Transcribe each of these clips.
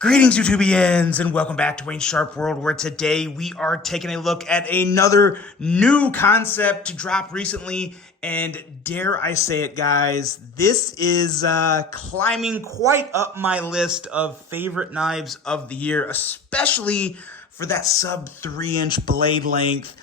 Greetings, YouTubians, and welcome back to Wayne Sharp World, where today we are taking a look at another new concept to drop recently. And dare I say it, guys, this is climbing quite up my list of favorite knives of the year, especially for that sub 3-inch blade length.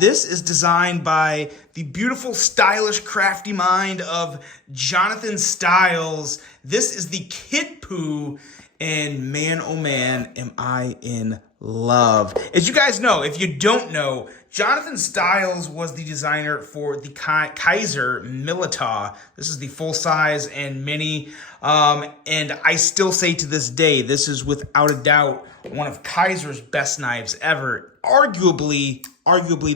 This is designed by the beautiful, stylish, crafty mind of Jonathan Styles. This is the Kid Poo. And man, oh man, am I in love. As you guys know, if you don't know, Jonathan Styles was the designer for the Kaiser Milita. This is the full size and mini. And I still say to this day, this is without a doubt one of Kaiser's best knives ever. Arguably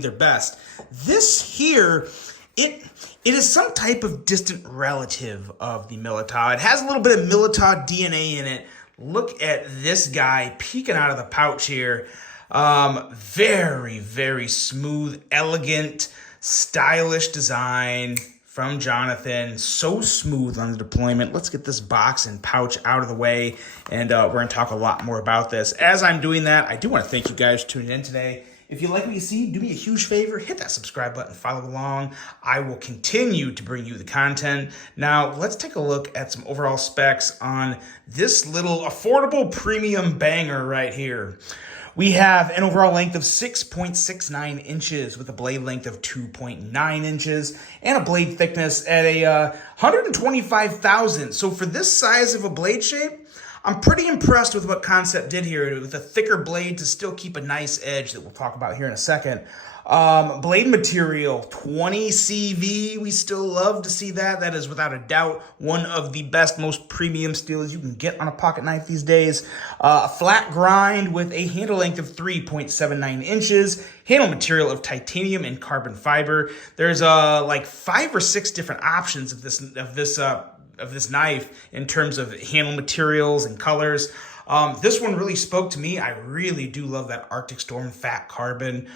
their best. This here, it is some type of distant relative of the Milita. It has a little bit of Milita DNA in it. Look at this guy peeking out of the pouch here. Very, very smooth, elegant, stylish design from Jonathan. So smooth on the deployment. Let's get this box and pouch out of the way, and we're going to talk a lot more about this. As I'm doing that, I do want to thank you guys for tuning in today. If you like what you see, do me a huge favor, hit that subscribe button, follow along. I will continue to bring you the content. Now, let's take a look at some overall specs on this little affordable premium banger right here. We have an overall length of 6.69 inches with a blade length of 2.9 inches and a blade thickness at a 125 thousandths. So for this size of a blade shape, I'm pretty impressed with what Kansept did here with a thicker blade to still keep a nice edge that we'll talk about here in a second. Blade material, 20 CV. We still love to see that. That is without a doubt one of the best, most premium steels you can get on a pocket knife these days. A flat grind with a handle length of 3.79 inches. Handle material of titanium and carbon fiber. There's like 5 or 6 different options of this knife in terms of handle materials and colors. This one really spoke to me. I really do love that Arctic Storm fat carbon.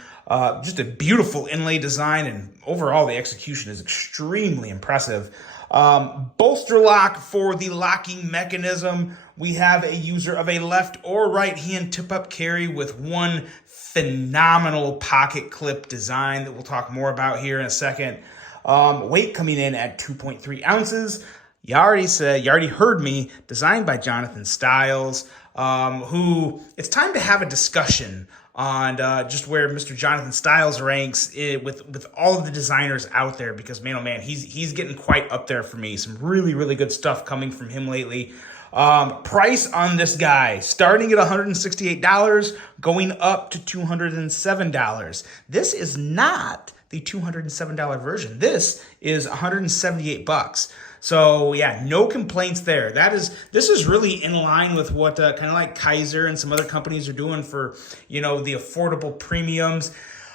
Just a beautiful inlay design, and overall the execution is extremely impressive. Bolster lock for the locking mechanism. We have a user of a left or right hand tip-up carry with one phenomenal pocket clip design that we'll talk more about here in a second. Weight coming in at 2.3 ounces. You already heard me, designed by Jonathan Styles, who it's time to have a discussion on just where Mr. Jonathan Styles ranks with all of the designers out there, because man, oh man, he's getting quite up there for me. Some really, really good stuff coming from him lately. Price on this guy, starting at $168, going up to $207. This is not the $207 version. This is $178. So yeah, no complaints there. This is really in line with what kind of like Kaiser and some other companies are doing for, the affordable premiums.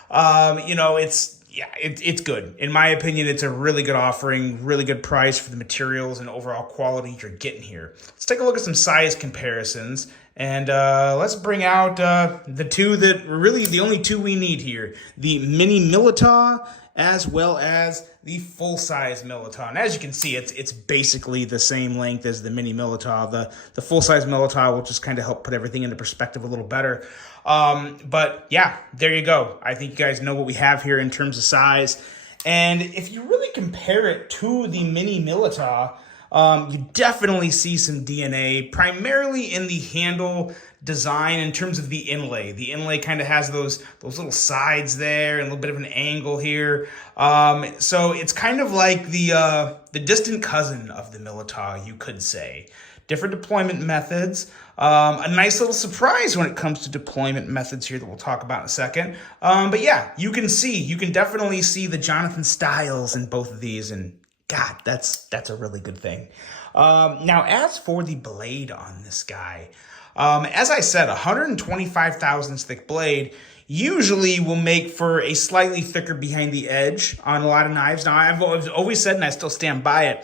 It's good. In my opinion, it's a really good offering, really good price for the materials and overall quality you're getting here. Let's take a look at some size comparisons, and let's bring out the two that were really the only two we need here: the Mini Milita as well as the full-size Milita. And as you can see, it's basically the same length as the Mini Milita. The full-size Milita will just kind of help put everything into perspective a little better. But yeah, there you go. I think you guys know what we have here in terms of size. And if you really compare it to the Mini Milita, you definitely see some DNA, primarily in the handle design in terms of the inlay. The inlay kind of has those little sides there and a little bit of an angle here. So it's kind of like the distant cousin of the Milita, you could say. Different deployment methods. A nice little surprise when it comes to deployment methods here that we'll talk about in a second. But yeah, you can definitely see the Jonathan Styles in both of these, and God, that's a really good thing. Now, as for the blade on this guy, as I said, 125 thousandths thick blade usually will make for a slightly thicker behind the edge on a lot of knives. Now, I've always said, and I still stand by it,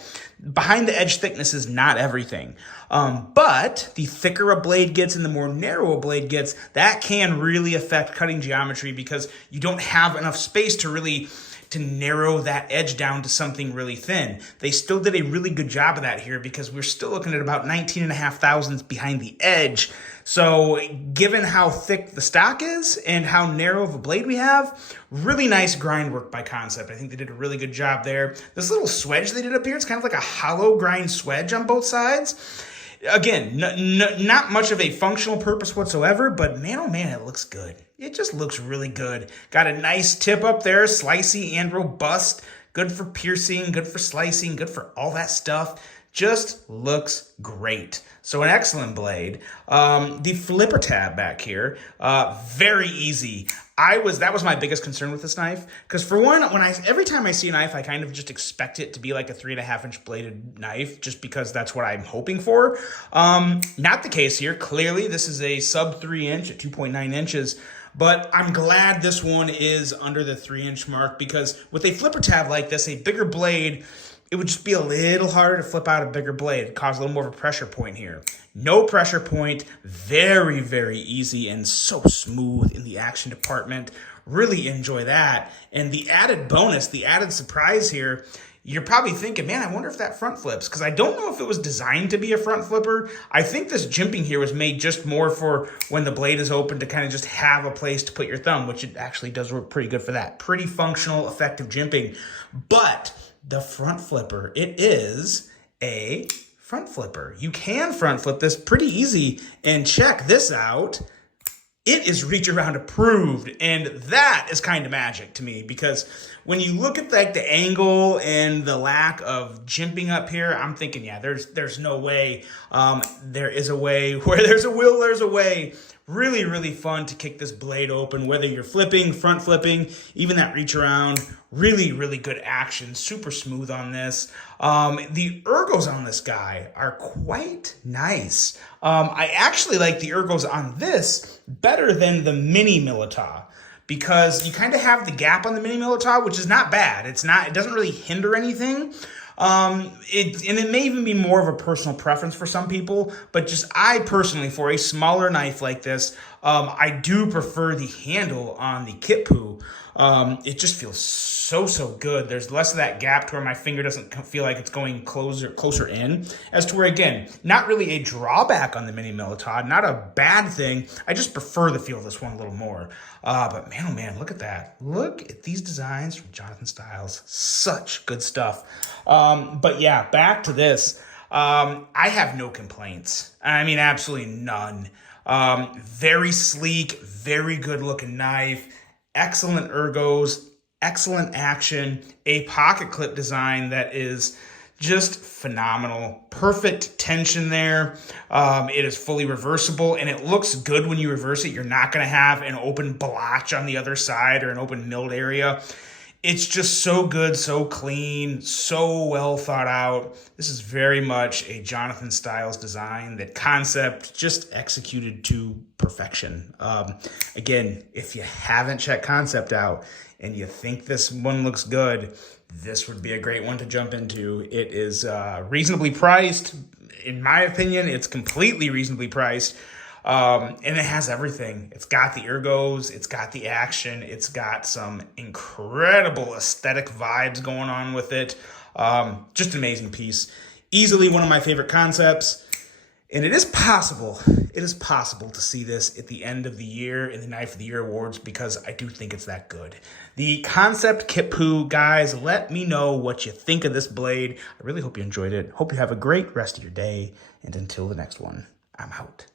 behind the edge thickness is not everything. But the thicker a blade gets and the more narrow a blade gets, that can really affect cutting geometry, because you don't have enough space to really to narrow that edge down to something really thin. They still did a really good job of that here because we're still looking at about 19.5 thousandths behind the edge. So given how thick the stock is and how narrow of a blade we have, really nice grind work by Kansept. I think they did a really good job there. This little swedge they did up here, it's kind of like a hollow grind swedge on both sides. Again, not much of a functional purpose whatsoever, but man, oh man, it looks good. It just looks really good. Got a nice tip up there, slicey and robust. Good for piercing, good for slicing, good for all that stuff. Just looks great. So an excellent blade. The flipper tab back here, very easy. That was my biggest concern with this knife, because for one, every time I see a knife, I kind of just expect it to be like a 3.5-inch bladed knife, just because that's what I'm hoping for. Not the case here. Clearly, this is a sub 3-inch at 2.9 inches. But I'm glad this one is under the 3-inch mark, because with a flipper tab like this, a bigger blade, it would just be a little harder to flip out a bigger blade. It cause a little more of a pressure point here. No pressure point, very, very easy and so smooth in the action department. Really enjoy that. And the added bonus, the added surprise here, you're probably thinking, man, I wonder if that front flips, because I don't know if it was designed to be a front flipper. I think this jimping here was made just more for when the blade is open to kind of just have a place to put your thumb, which it actually does work pretty good for that. Pretty functional, effective jimping. But the front flipper, it is a front flipper. You can front flip this pretty easy, and check this out. It is reach around approved, and that is kind of magic to me, because when you look at like the angle and the lack of jimping up here, I'm thinking, yeah, there's no way. There is a way. Where there's a will, there's a way. Really, really fun to kick this blade open, whether you're flipping, front flipping, even that reach around. Really, really good action. Super smooth on this. The ergos on this guy are quite nice. I actually like the ergos on this better than the mini Milita, because you kind of have the gap on the mini Milita, which is not bad. It doesn't really hinder anything. It may even be more of a personal preference for some people, but just I personally, for a smaller knife like this, I do prefer the handle on the Kitpu. It just feels so good. There's less of that gap to where my finger doesn't feel like it's going closer in, as to where, again, not really a drawback on the mini Militad, not a bad thing. I just prefer the feel of this one a little more. But man, oh man, look at that. Look at these designs from Jonathan Styles. Such good stuff. But yeah, back to this. I have no complaints. I mean, absolutely none. Very sleek, very good looking knife. Excellent ergos, excellent action, a pocket clip design that is just phenomenal. Perfect tension there. It is fully reversible, and it looks good when you reverse it. You're not going to have an open blotch on the other side or an open milled area. It's just so good, so clean, so well thought out. This is very much a Jonathan Styles design that Kansept just executed to perfection. Again, if you haven't checked Kansept out and you think this one looks good, this would be a great one to jump into. It is reasonably priced. In my opinion, it's completely reasonably priced. And it has everything. It's got the ergos, it's got the action, it's got some incredible aesthetic vibes going on with it. Just an amazing piece. Easily one of my favorite concepts. And it is possible to see this at the end of the year in the Knife of the Year Awards, because I do think it's that good. The Kansept Kitpu, guys, let me know what you think of this blade. I really hope you enjoyed it. Hope you have a great rest of your day. And until the next one, I'm out.